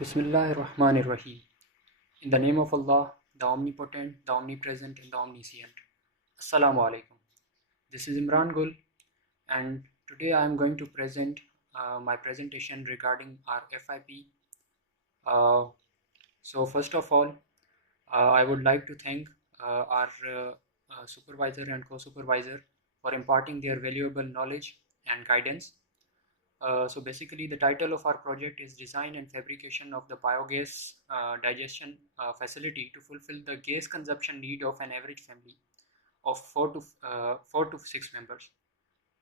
Bismillahir Rahmanir Rahim. In the name of Allah, the Omnipotent, the Omnipresent, and the Omniscient. Assalamu alaikum. This is Imran Gul, and today I am going to present my presentation regarding our FIP. Uh, so, first of all, I would like to thank our supervisor and co-supervisor for imparting their valuable knowledge and guidance. So basically, the title of our project is Design and Fabrication of the Biogas Digestion Facility to fulfill the gas consumption need of an average family of 4 to 6 members.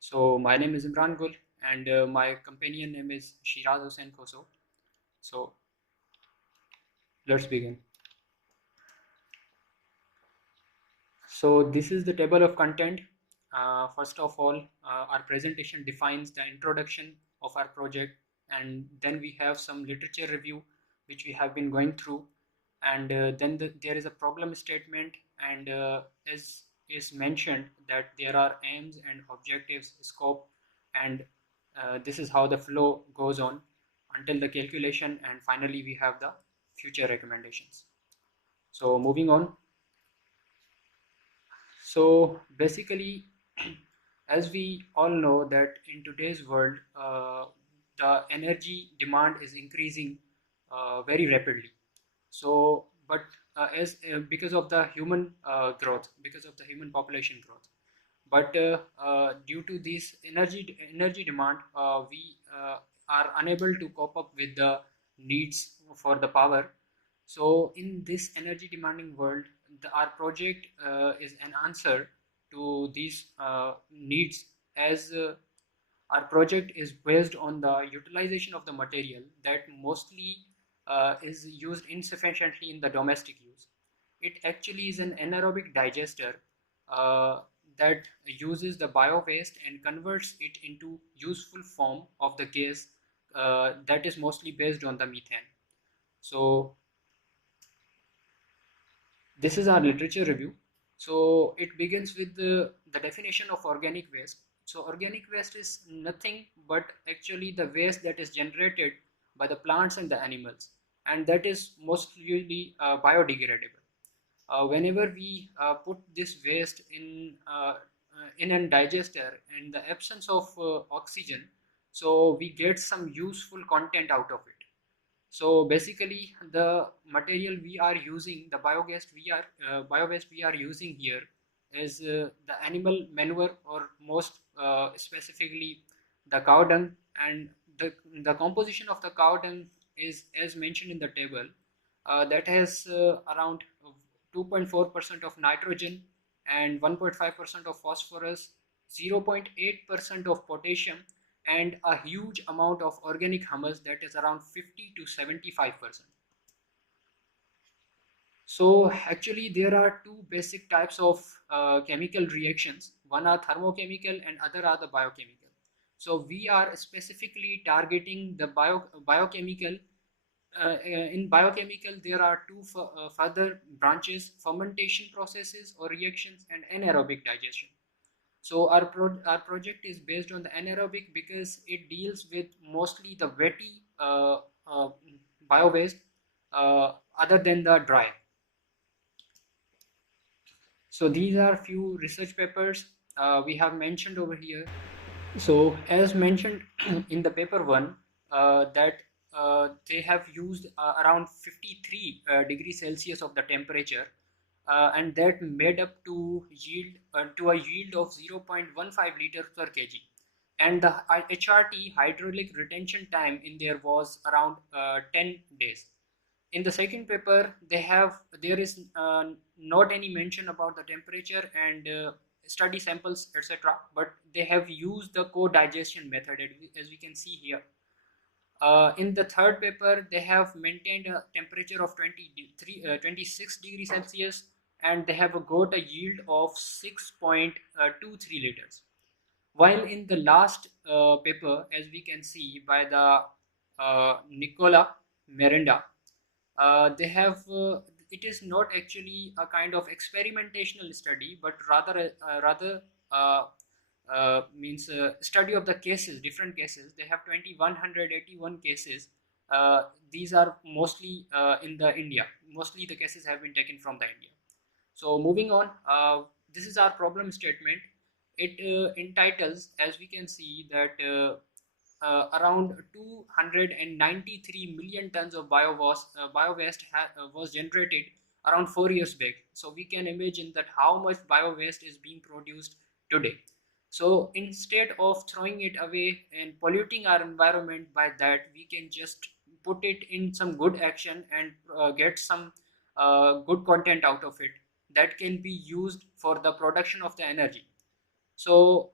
So my name is Imran Gul, and my companion name is Shiraz Hussain Khoso. So let's begin. So this is the table of content. First of all, our presentation defines the introduction of our project, and then we have some literature review which we have been going through, and then there is a problem statement, and as is mentioned that there are aims and objectives, scope, and this is how the flow goes on until the calculation, and finally we have the future recommendations. So moving on. So basically, as we all know that in today's world, the energy demand is increasing very rapidly. So, but as because of the human growth, because of the human population growth, but due to this energy demand, we are unable to cope up with the needs for the power. So in this energy demanding world, our project is an answer to these needs, as our project is based on the utilization of the material that mostly is used insufficiently in the domestic use. It actually is an anaerobic digester uh, that uses the bio waste and converts it into useful form of the gas that is mostly based on the methane. So this is our literature review. So it begins with the definition of organic waste. So organic waste is nothing but actually the waste that is generated by the plants and the animals, and that is mostly biodegradable. Whenever we put this waste in a digester in the absence of oxygen, so we get some useful content out of it. So basically, the material we are using, the biogas we are using here is the animal manure, or most specifically the cow dung, and the composition of the cow dung is as mentioned in the table. That has around 2.4% of nitrogen and 1.5% of phosphorus, 0.8% of potassium, and a huge amount of organic humus, that is around 50 to 75%. So actually there are two basic types of chemical reactions. One are thermochemical and other are the biochemical. So we are specifically targeting the biochemical. In biochemical, there are two further branches: fermentation processes or reactions, and anaerobic digestion. So our project is based on the anaerobic because it deals with mostly the wetty bio waste other than the dry. So these are few research papers we have mentioned over here. So as mentioned in the paper one, that they have used around 53 degrees Celsius of the temperature, and that made up to a yield of 0.15 liters per kg. And the HRT, hydraulic retention time, in there was around 10 days. In the second paper, there is not any mention about the temperature and study samples, etc., but they have used the co-digestion method, as we can see here. In the third paper, they have maintained a temperature of 26 degrees Celsius, and they have got a yield of 6.23 liters. While in the last paper, as we can see by the Nicola Miranda, they have it is not actually a kind of experimentational study, but rather means study of the cases, different cases. They have 2181 cases these are mostly in the India. Mostly the cases have been taken from the India. So moving on, this is our problem statement. It entitles, as we can see, that around 293 million tons of bio-waste was generated around 4 years back. So we can imagine that how much bio-waste is being produced today. So instead of throwing it away and polluting our environment by that, we can just put it in some good action and get some good content out of it that can be used for the production of the energy. So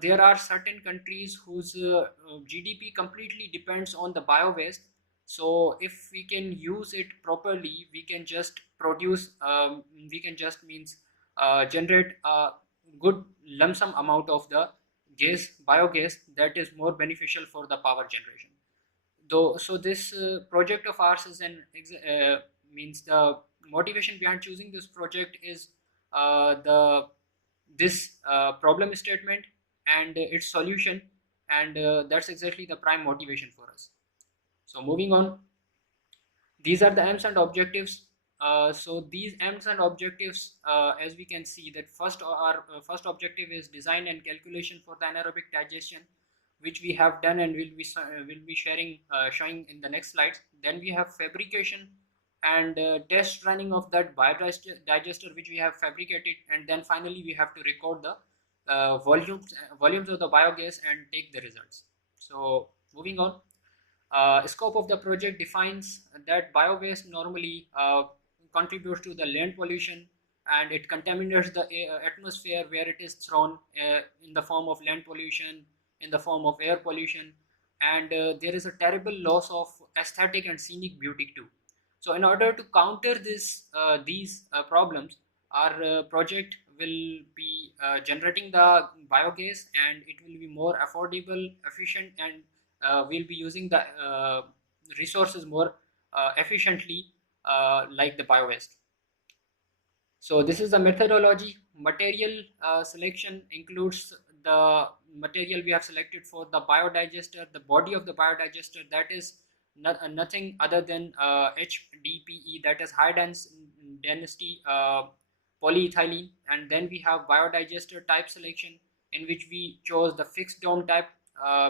there are certain countries whose GDP completely depends on the bio waste. So if we can use it properly, we can just produce, we can just means generate a good lump sum amount of the biogas that is more beneficial for the power generation. Though, so this project of ours is means the motivation behind choosing this project is the this problem statement and its solution, and that's exactly the prime motivation for us. So moving on, these are the aims and objectives. So these aims and objectives, as we can see, that our first objective is design and calculation for the anaerobic digestion, which we have done and will be sharing showing in the next slides. Then we have fabrication and test running of that biodigester which we have fabricated, and then finally we have to record the volumes of the biogas and take the results. So moving on, scope of the project defines that biowaste normally contributes to the land pollution, and it contaminates the atmosphere where it is thrown in the form of land pollution, in the form of air pollution, and there is a terrible loss of aesthetic and scenic beauty too. So in order to counter these problems, our project will be generating the biogas, and it will be more affordable, efficient, and we'll be using the resources more efficiently, like the biowaste. So this is the methodology. Material selection includes the material we have selected for the biodigester, the body of the biodigester, that is nothing other than HDPE, that is high density polyethylene. And then we have biodigester type selection, in which we chose the fixed dome type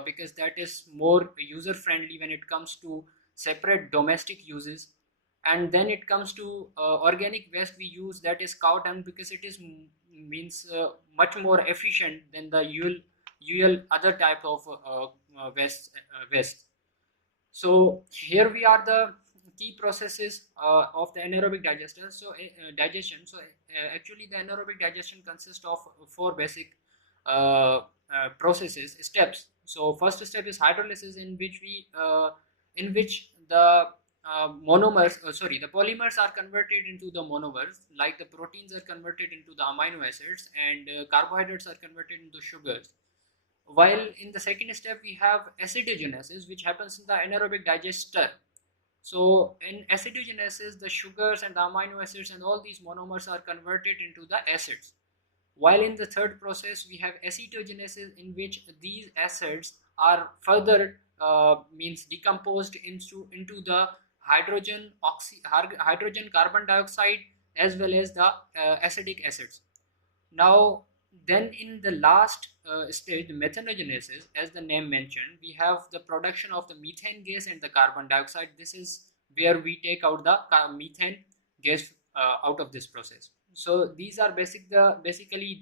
because that is more user friendly when it comes to separate domestic uses. And then it comes to organic waste we use, that is cow dung, because it is means much more efficient than the usual other type of waste. So here we are the key processes of the anaerobic digester. So digestion. So actually the anaerobic digestion consists of four basic processes steps. So first step is hydrolysis, in which the the polymers are converted into the monomers, like the proteins are converted into the amino acids, and carbohydrates are converted into sugars. While in the second step, we have acidogenesis, which happens in the anaerobic digester. So in acidogenesis, the sugars and the amino acids and all these monomers are converted into the acids. While in the third process, we have acetogenesis, in which these acids are further means decomposed into the hydrogen carbon dioxide, as well as the acidic acids. Now, then in the last stage, the methanogenesis, as the name mentioned, we have the production of the methane gas and the carbon dioxide. This is where we take out the methane gas out of this process. So these are basically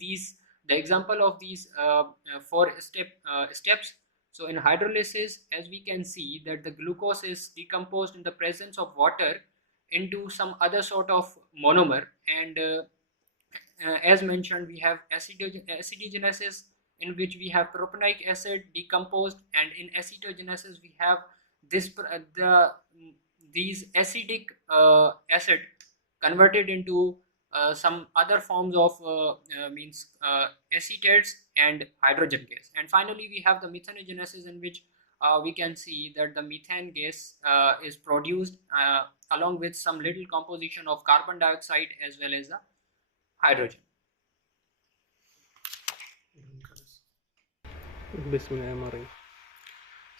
the example of these four steps. So in hydrolysis, as we can see, that the glucose is decomposed in the presence of water into some other sort of monomer, and as mentioned, we have acidogenesis, in which we have propanoic acid decomposed, and in acetogenesis we have these acidic acid converted into some other forms of acetates and hydrogen gas. And finally we have the methanogenesis, in which we can see that the methane gas is produced along with some little composition of carbon dioxide as well as the hydrogen. Bismillahirrahmanirrahim.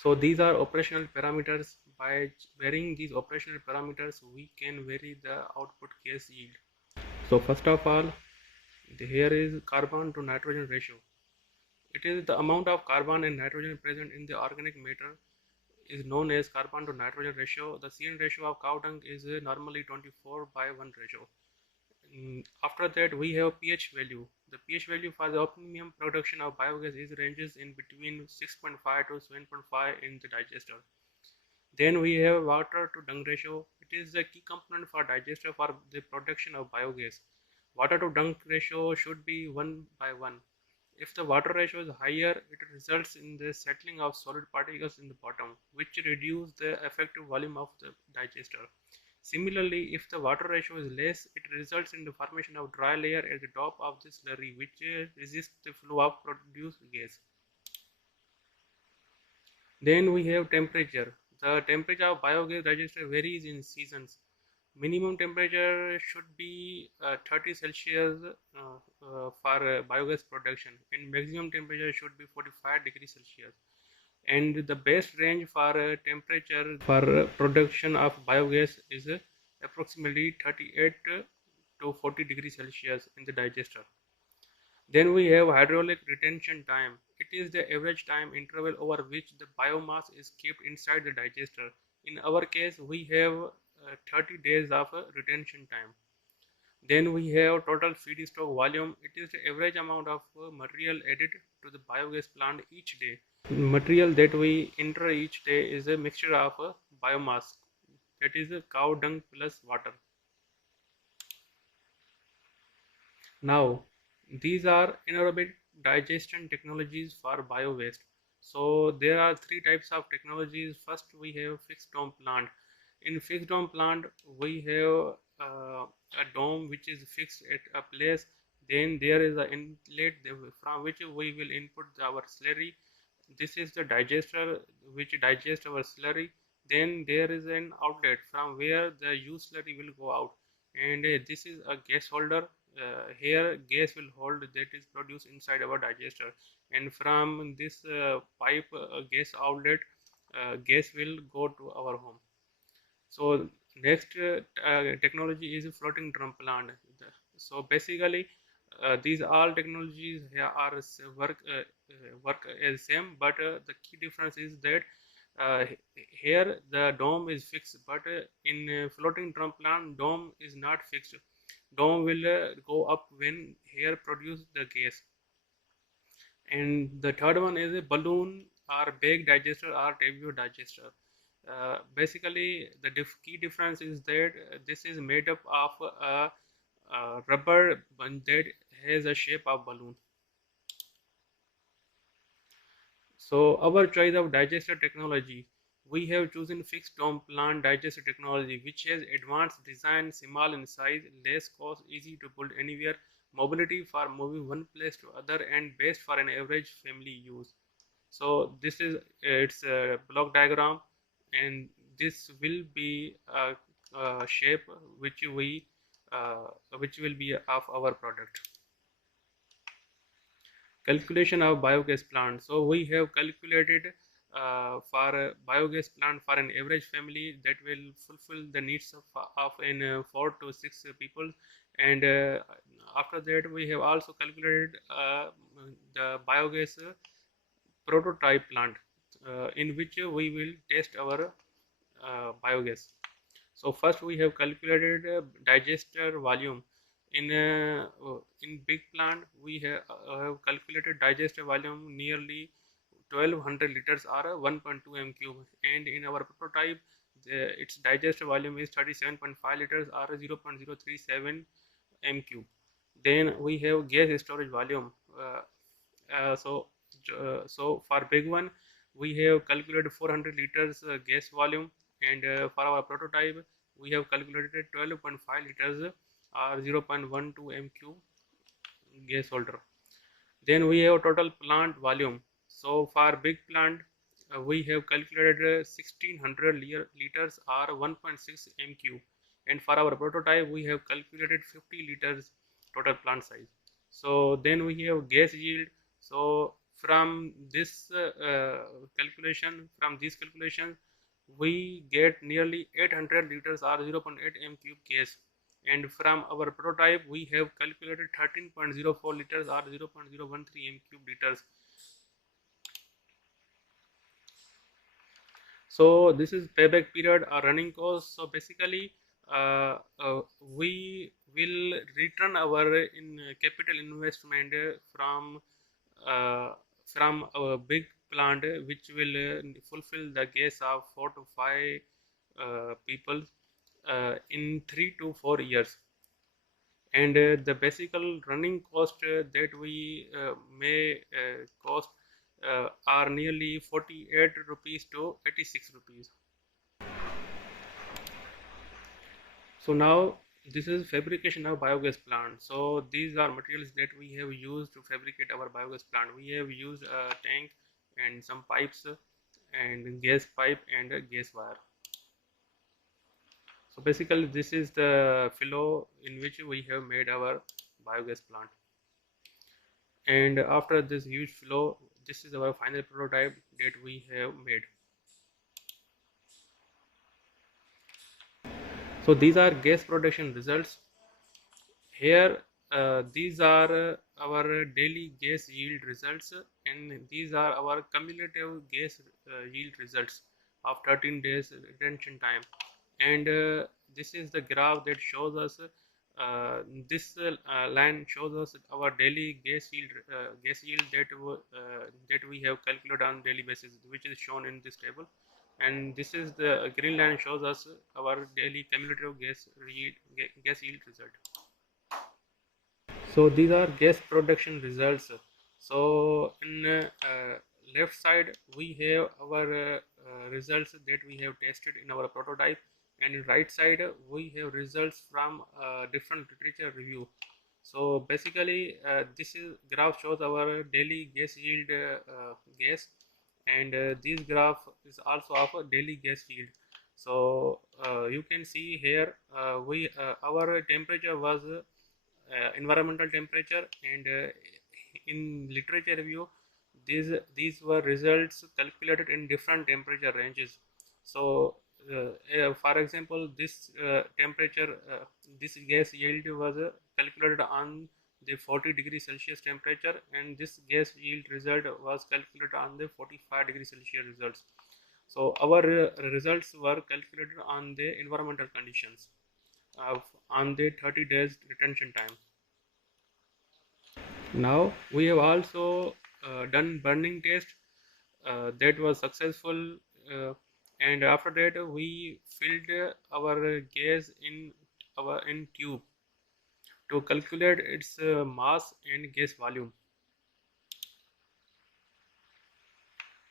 So these are operational parameters by varying these operational parameters, we can vary the output gas yield. So first of all, here is carbon to nitrogen ratio. It is the amount of carbon and nitrogen present in the organic matter is known as carbon to nitrogen ratio. The CN ratio of cow dung is normally 24:1 ratio. After that, we have pH value. The pH value for the optimum production of biogas is ranges in between 6.5 to 7.5 in the digester. Then we have water to dung ratio. It is the key component for digester for the production of biogas. Water to dung ratio should be 1:1. If the water ratio is higher, it results in the settling of solid particles in the bottom, which reduce the effective volume of the digester. Similarly, if the water ratio is less, it results in the formation of dry layer at the top of the slurry, which resists the flow of produced gas. Then we have temperature. The temperature of biogas digester varies in seasons. Minimum temperature should be 30 Celsius for biogas production, and maximum temperature should be 45 degrees Celsius. And the best range for temperature for production of biogas is approximately 38 to 40 degrees Celsius in the digester. Then we have hydraulic retention time. It is the average time interval over which the biomass is kept inside the digester. In our case, we have 30 days of retention time. Then we have total feedstock volume. It is the average amount of material added to the biogas plant each day. Material that we enter each day is a mixture of biomass, that is cow dung plus water. Now, these are anaerobic digestion technologies for bio-waste. So there are three types of technologies. First, we have fixed dome plant. In fixed dome plant, we have a dome which is fixed at a place. Then there is an inlet from which we will input our slurry. This is the digester which digests our slurry. Then there is an outlet from where the used slurry will go out, and this is a gas holder. Here gas will hold that is produced inside our digester, and from this pipe gas outlet, gas will go to our home. So next technology is floating drum plant. So basically these all technologies here are work as same, but the key difference is that uh, here the dome is fixed, but in floating drum plant dome is not fixed. Dome will go up when here produce the gas. And the third one is a balloon or bag digester or tabio digester. Basically the key difference is that this is made up of a rubber that has a shape of balloon. So our choice of digester technology, we have chosen fixed dome plant digester technology, which has advanced design, small in size, less cost, easy to build anywhere, mobility for moving one place to other, and best for an average family use. So this is its block diagram, and this will be a shape which we which will be of our product. Calculation of biogas plant. So we have calculated for a biogas plant for an average family that will fulfill the needs of in 4 to 6 people. And after that we have also calculated the biogas prototype plant in which we will test our biogas. So first we have calculated digester volume. In big plant we have calculated digester volume nearly 1200 liters or 1.2 m cube, and in our prototype its digester volume is 37.5 liters or 0.037 m cube. Then we have gas storage volume. So for big one we have calculated 400 liters gas volume, and for our prototype we have calculated 12.5 liters or 0.12 m cube gas holder. Then we have total plant volume. So for big plant we have calculated 1600 liters or 1.6 m cube, and for our prototype we have calculated 50 liters total plant size. So then we have gas yield. So from this calculation, from these calculations we get nearly 800 liters or 0.8 m cube gas. And from our prototype, we have calculated 13.04 liters or 0.013 m cube liters. So this is payback period or running cost. So basically, we will return our capital investment uh, from our big plant, which will fulfill the gas of 4 to 5 people in 3 to 4 years. And the basic running cost that we may cost are nearly 48 rupees to 86 rupees. So now this is fabrication of biogas plant. So these are materials that we have used to fabricate our biogas plant. We have used a tank and some pipes and gas pipe and a gas wire. So basically this is the flow in which we have made our biogas plant. And after this huge flow, this is our final prototype that we have made. So these are gas production results. Here these are our daily gas yield results, and these are our cumulative gas yield results of 13 days retention time. And this is the graph that shows us this line shows us our daily gas yield that we have calculated on daily basis, which is shown in this table. And this is the green line shows us our daily cumulative gas yield result. So these are gas production results. So in left side we have our results that we have tested in our prototype, and in right side we have results from different literature review. So basically this is graph shows our daily gas yield gas, and this graph is also of a daily gas yield. So you can see here we our temperature was environmental temperature, and in literature review these were results calculated in different temperature ranges. So for example, this temperature this gas yield was calculated on the 40 degrees Celsius temperature, and this gas yield result was calculated on the 45 degrees Celsius results. So our results were calculated on the environmental conditions on the 30 days retention time. Now we have also done burning test that was successful, and after that we filled our gas in tube to calculate its mass and gas volume.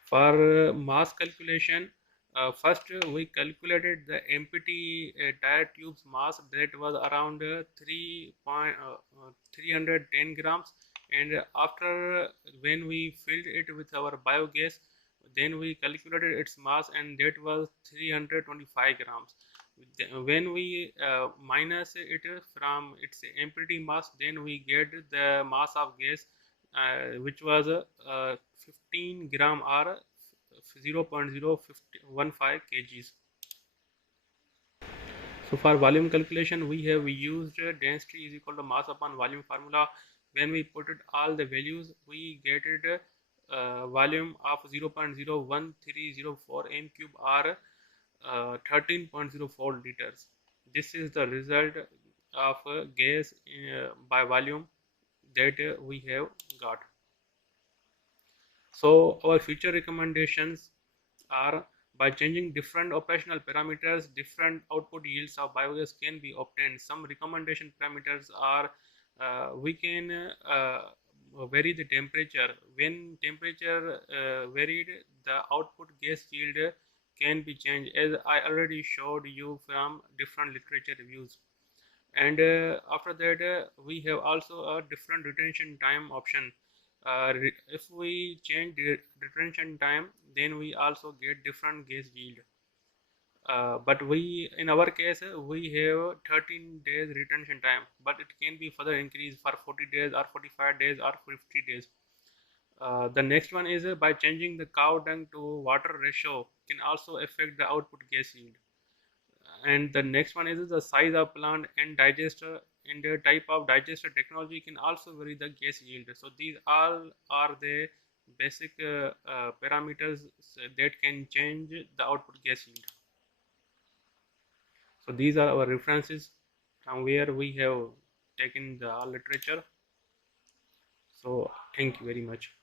For mass calculation, first we calculated the empty tire tube's mass that was around 310 grams, and after when we filled it with our biogas, then we calculated its mass, and that was 325 grams. When we minus it from its empty mass, then we get the mass of gas which was 15 gram or 0.015 kgs. So for volume calculation, we have used density is equal to mass upon volume formula. When we put it all the values, we get it volume of 0.01304 m cube or 13.04 liters. This is the result of gas by volume that we have got. So our future recommendations are, by changing different operational parameters, different output yields of biogas can be obtained. Some recommendation parameters are we can vary the temperature. When temperature varied, the output gas yield can be changed, as I already showed you from different literature reviews. And after that we have also a different retention time option. If we change the retention time, then we also get different gas yield. But we in our case we have 13 days retention time, but it can be further increased for 40 days or 45 days or 50 days. The next one is by changing the cow dung to water ratio can also affect the output gas yield. And the next one is the size of plant and digester and the type of digester technology can also vary the gas yield. So these all are the basic parameters that can change the output gas yield. So these are our references from where we have taken the literature. So thank you very much.